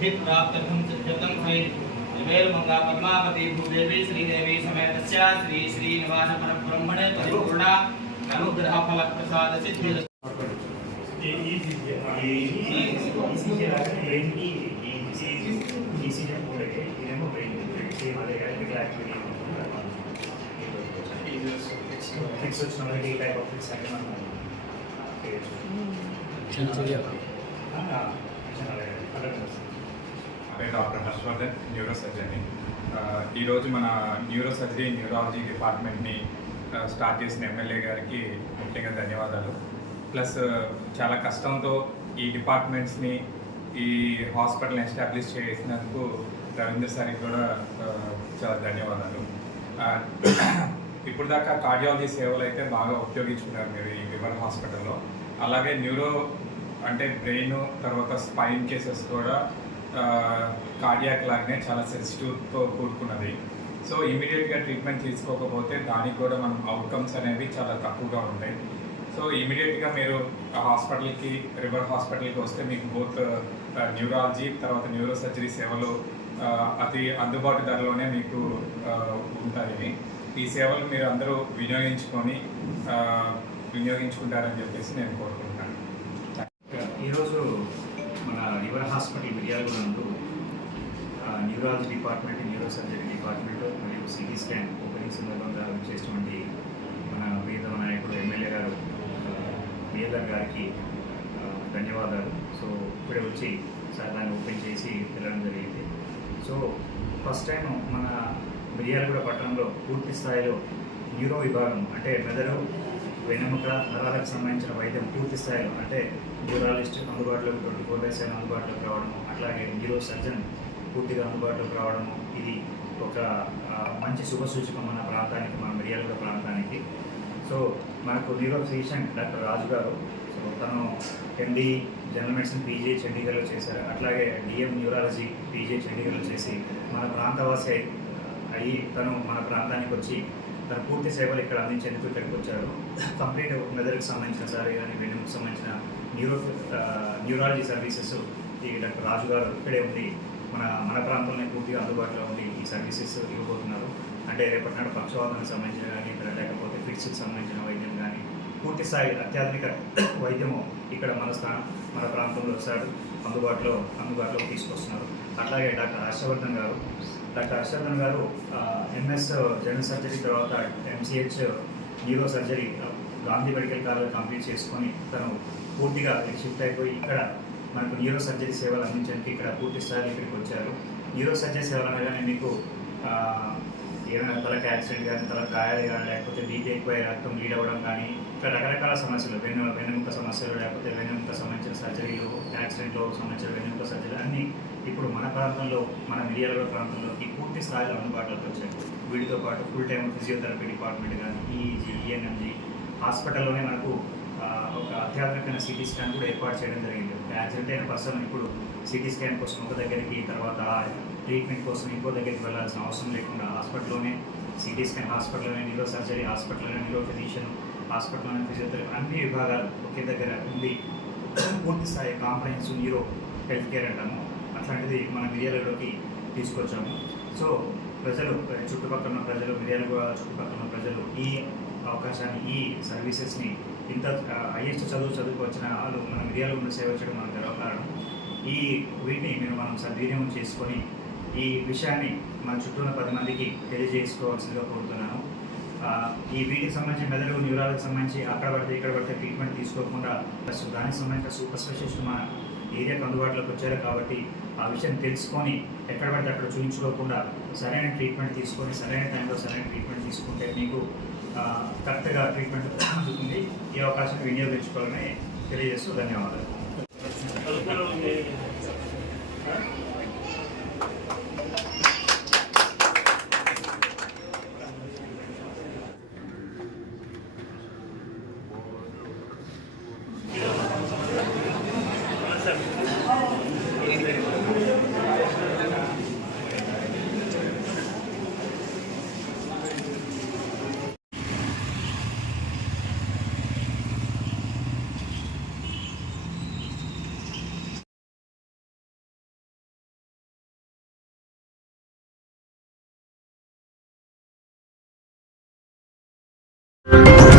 सिद्धिं प्राप्तर्थं सिद्ध्यर्थं श्री वेलमंगा पद्मावती भूदेवी श्रीदेवी समेत श्री श्रीनिवास परब्रह्मणे परिपूर्णा अनुग्रह फल प्रसाद सिद्धि డాక్టర్ హర్షవర్ధన్ న్యూరో సర్జన్. ఈరోజు మన న్యూరో సర్జరీ న్యూరాలజీ డిపార్ట్మెంట్ని స్టార్ట్ చేసిన ఎమ్మెల్యే గారికి ముఖ్యంగా ధన్యవాదాలు. ప్లస్ చాలా కష్టంతో ఈ డిపార్ట్మెంట్స్ని ఈ హాస్పిటల్ని ఎస్టాబ్లిష్ చేసినందుకు రవీంద్ర సార్కి కూడా చాలా ధన్యవాదాలు. ఇప్పుడు దాకా కార్డియాలజీ సేవలు అయితే బాగా ఉపయోగించుకున్నారు మీరు ఈ రివర్ హాస్పిటల్లో. అలాగే న్యూరో అంటే బ్రెయిన్ తర్వాత స్పైన్ కేసెస్ కూడా కార్డియాక్ లాగానే చాలా సెన్సిటివ్తో కూడుకున్నది. సో ఇమీడియట్గా ట్రీట్మెంట్ తీసుకోకపోతే దానికి కూడా మనం అవుట్కమ్స్ అనేవి చాలా తక్కువగా ఉంటాయి. సో ఇమీడియట్గా మీరు హాస్పిటల్కి రివర్ హాస్పిటల్కి వస్తే మీకు బోత్ న్యూరాలజీ తర్వాత న్యూరో సర్జరీ సేవలు అతి అందుబాటు ధరలోనే మీకు ఉంటాయి. ఈ సేవలు మీరు అందరూ వినియోగించుకుంటారని చెప్పేసి నేను కోరుకుంటున్నాను. ఈరోజు మన రివర్ హాస్పిటల్ మిర్యాలగూడ నందు neurology department, neuro surgery department మరియు సిటీ స్కాన్ ఓపెనింగ్ సందర్భంగా చేసినటువంటి మన ప్రియతమ నాయకుడు ఎమ్మెల్యే గారు మేయర్ గారికి ధన్యవాదాలు. సో ఇప్పుడే వచ్చి సార్ దాన్ని ఓపెన్ చేసి వెళ్ళడం జరిగింది. సో ఫస్ట్ టైం మన మిర్యాలగూడ పట్టణంలో పూర్తి స్థాయిలో న్యూరో విభాగం అంటే మెదడు, వెన్నెముక, నరాలకు సంబంధించిన వైద్యం పూర్తి స్థాయిలో అంటే న్యూరాలజిస్ట్ అందుబాటులోకి 24/7 అందుబాటులోకి రావడము, అట్లాగే న్యూరో సర్జన్ పూర్తిగా అందుబాటులోకి రావడము, ఇది ఒక మంచి శుభసూచకం మన ప్రాంతానికి, మన మిర్యాలగూడ ప్రాంతానికి. సో మనకు న్యూరో ఫిజిషియన్ డాక్టర్ రాజు గారు, సో తను ఎండి జనరల్ మెడిసిన్ పీజీ చండీగఢ్లో చేశారు. అట్లాగే డిఎం న్యూరాలజీ పీజీ చండీగఢ్లో చేసి మన ప్రాంతవాసి అయ్యి తను మన ప్రాంతానికి వచ్చి తన పూర్తి సేవలు ఇక్కడ అందించేందుకు ఇక్కడికి వచ్చారు. కంప్లీట్ మెదడుకు సంబంధించిన సారీ కానీ వెన్నుకు సంబంధించిన న్యూరాలజీ సర్వీసెస్ ఈ డాక్టర్ రాజు గారు ఇక్కడే ఉండి మన ప్రాంతంలో పూర్తిగా అందుబాటులో ఉండి ఈ సర్వీసెస్ ఇవ్వబోతున్నారు. అంటే రేపటి నాడు పక్షవాతానికి సంబంధించిన కానీ లేకపోతే ఫిట్స్కి సంబంధించిన వైద్యం కానీ పూర్తి స్థాయి అత్యాధునిక వైద్యము ఇక్కడ మన ప్రాంతంలో అందుబాటులో తీసుకొస్తున్నారు. అట్లాగే డాక్టర్ హర్షవర్ధన్ గారు ఎంఎస్ జనరల్ సర్జరీ తర్వాత MCh neuro surgery Gandhi medical college complete చేసుకొని తను పూర్తిగా షిఫ్ట్ అయిపోయి ఇక్కడ మనకు న్యూరో సర్జరీ సేవలు అందించడానికి ఇక్కడ పూర్తి స్థాయిలో ఇక్కడికి వచ్చారు. న్యూరో సర్జరీ సేవలు అనగానే మీకు ఏమైనా తలకు యాక్సిడెంట్ కానీ, తల గాయాలు కానీ, లేకపోతే బీపీ ఎక్కువ రక్తం లీడ్ అవ్వడం కానీ, ఇక్కడ రకరకాల సమస్యలు, వెన్నెముక సమస్యలు, లేకపోతే వెన్నెముక సంబంధించిన సర్జరీలు, యాక్సిడెంట్లో సంబంధించిన వెన్నెముక సర్జరీలు అన్నీ ఇప్పుడు మన ప్రాంతంలో, మన మిర్యాలగూడ ప్రాంతంలోకి పూర్తి స్థాయిలో అందుబాటులోకి వచ్చాయి. వీటితో పాటు ఫుల్ టైమ్ ఫిజియోథెరపీ డిపార్ట్మెంట్ కానీ, ఈఈజీ, ఈఎన్ఎంజీ హాస్పిటల్లోనే మనకు ఒక అత్యాధునికమైన సిటీ స్కాన్ కూడా ఏర్పాటు చేయడం జరిగింది. ఒక యాక్సిడెంట్ అయిన పర్సన్ ఇప్పుడు సిటీ స్కాన్ కోసం ఒక దగ్గరికి, తర్వాత ట్రీట్మెంట్ కోసం ఇంకో దగ్గరికి వెళ్ళాల్సిన అవసరం లేకుండా హాస్పిటల్లోనే సిటీ స్కాన్, హాస్పిటల్లోనే న్యూరో సర్జరీ, హాస్పిటల్లోనే న్యూరో ఫిజిషియన్, హాస్పిటల్లోనే ఫిజియోథెరపీ అన్ని విభాగాలు ఒకే దగ్గర ఉంది. పూర్తి స్థాయి కాంప్రహెన్సివ్ న్యూరో హెల్త్ కేర్ అంటాము, అట్లాంటిది మన మిర్యాలగూడకి తీసుకొచ్చాము. సో ప్రజలు, చుట్టుపక్కల ఉన్న ప్రజలు, మిర్యాలగూడ చుట్టుపక్కల ఉన్న ప్రజలు ఈ అవకాశాన్ని, ఈ సర్వీసెస్ని, ఇంత హైయెస్ట్ చదువుకు వచ్చిన వాళ్ళు మన మిర్యాలగూడ సేవ చేయడం మనకు గర్వకారణం. వీటిని మనం సద్వినియోగం చేసుకొని ఈ విషయాన్ని మన చుట్టూ ఉన్న 10 మందికి తెలియజేసుకోవాల్సిందిగా కోరుతున్నాను. వీటికి సంబంధించి మెదడు, న్యూరాలకు సంబంధించి అక్కడ పడితే ట్రీట్మెంట్ తీసుకోకుండా దానికి సంబంధించిన సూపర్ స్పెషలిస్ట్ మన ఏరియాకు అందుబాటులోకి వచ్చారు కాబట్టి ఆ విషయం తెలుసుకొని ఎక్కడ పడితే అక్కడ చూపించుకోకుండా సరైన ట్రీట్మెంట్ తీసుకొని సరైన టైంలో సరైన ట్రీట్మెంట్ తీసుకుంటే మీకు కరెక్ట్గా ట్రీట్మెంట్ అందుతుంది. ఈ అవకాశాన్ని వినియోగించుకోవాలని తెలియజేస్తూ ధన్యవాదాలు. Thank you.